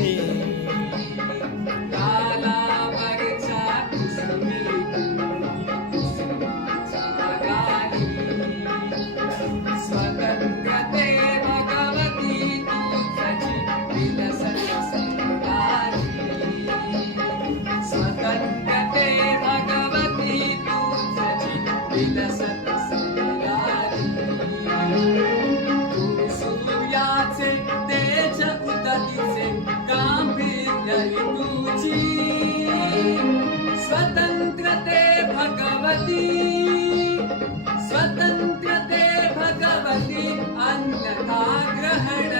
Yeah. Bhagwati. स्वतंत्र ते भगवती अन्यथा ग्रहण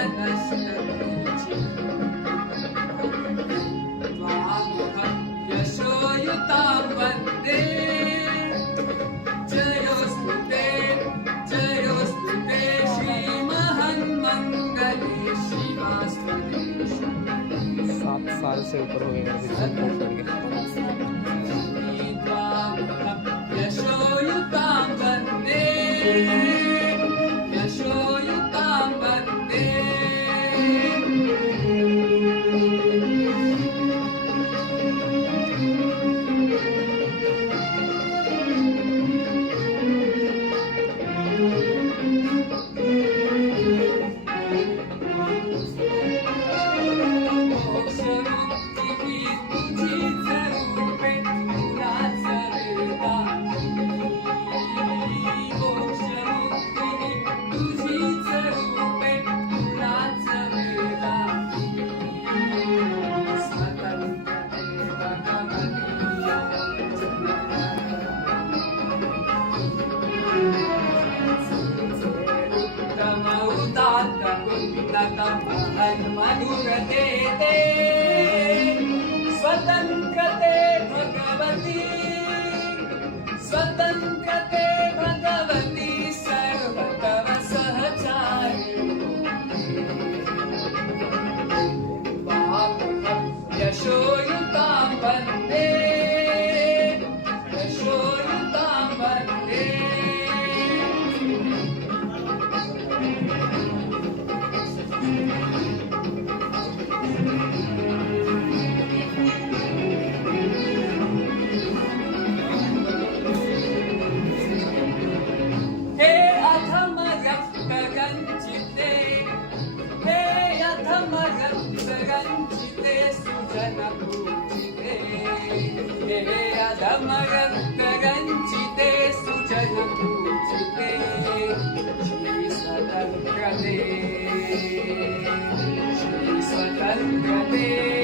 यशोयुता वंदे। जयोस्तु ते जयोस्तु ते श्रीमहन्मङ्गले शिवास्तु। सात साल से ऊपर हो गए पुण्यव्रतं ब्रह्मदुरते देते समरङ्गरञ्जिते सुजगपूजिते स्वतन्त्रते स्वतन्त्रते